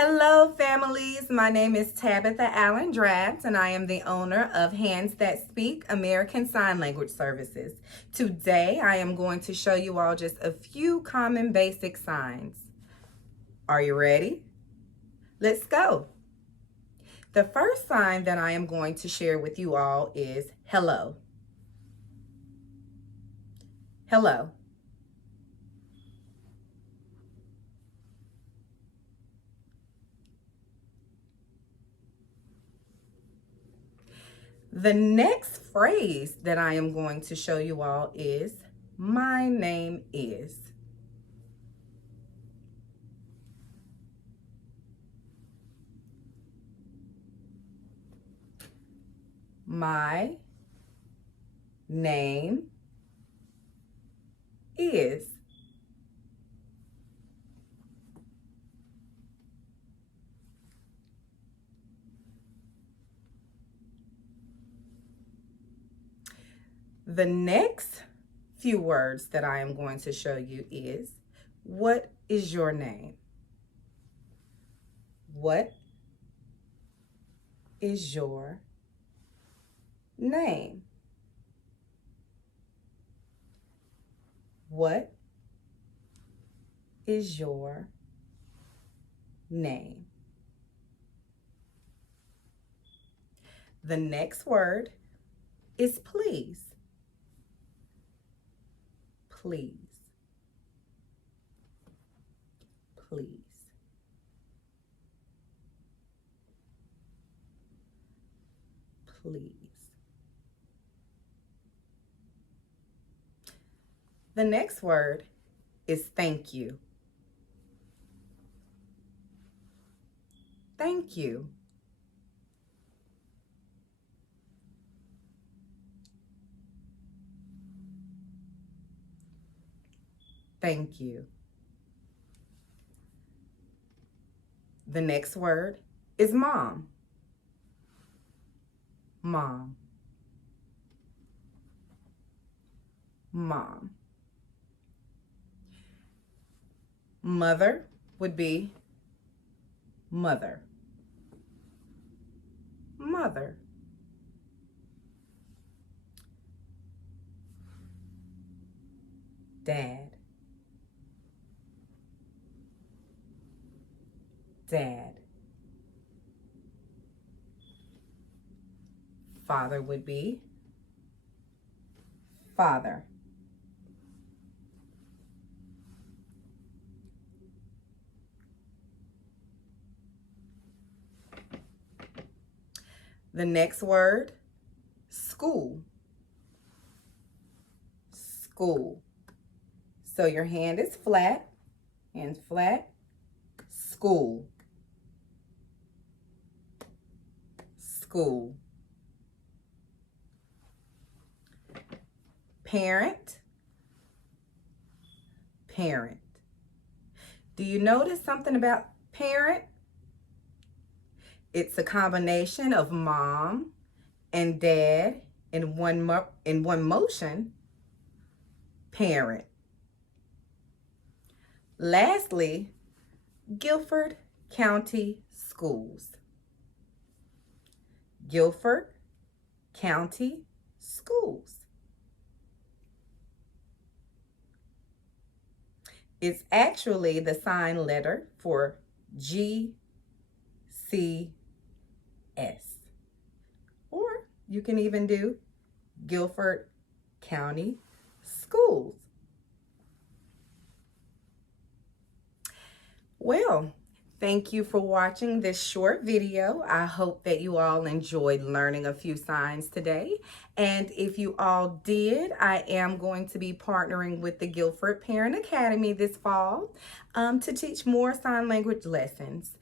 Hello, families. My name is Tabitha Allen-Draft, and I am the owner of Hands That Speak American Sign Language Services. Today, I am going to show you all just a few common basic signs. Are you ready? Let's go. The first sign that I am going to share with you all is hello. Hello. The next phrase that I am going to show you all is, my name is. My name is. The next few words that I am going to show you is, what is your name? What is your name? What is your name? The next word is please. Please. Please. Please. The next word is thank you. Thank you. Thank you. The next word is mom. Mom. Mom. Mother would be mother. Mother. Dad. Dad. Father would be father. The next word, school. School. So your hand is flat, hands flat, school. School. Parent. Parent. Do you notice something about parent? It's a combination of mom and dad in one motion. Parent. Lastly, Guilford County Schools. Guilford County Schools. It's actually the sign letter for GCS. Or you can even do Guilford County Schools. Well, thank you for watching this short video. I hope that you all enjoyed learning a few signs today. And if you all did, I am going to be partnering with the Guilford Parent Academy this fall to teach more sign language lessons.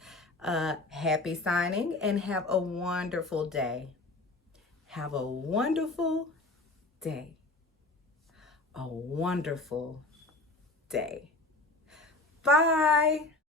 Happy signing and have a wonderful day. Have a wonderful day. A wonderful day. Bye.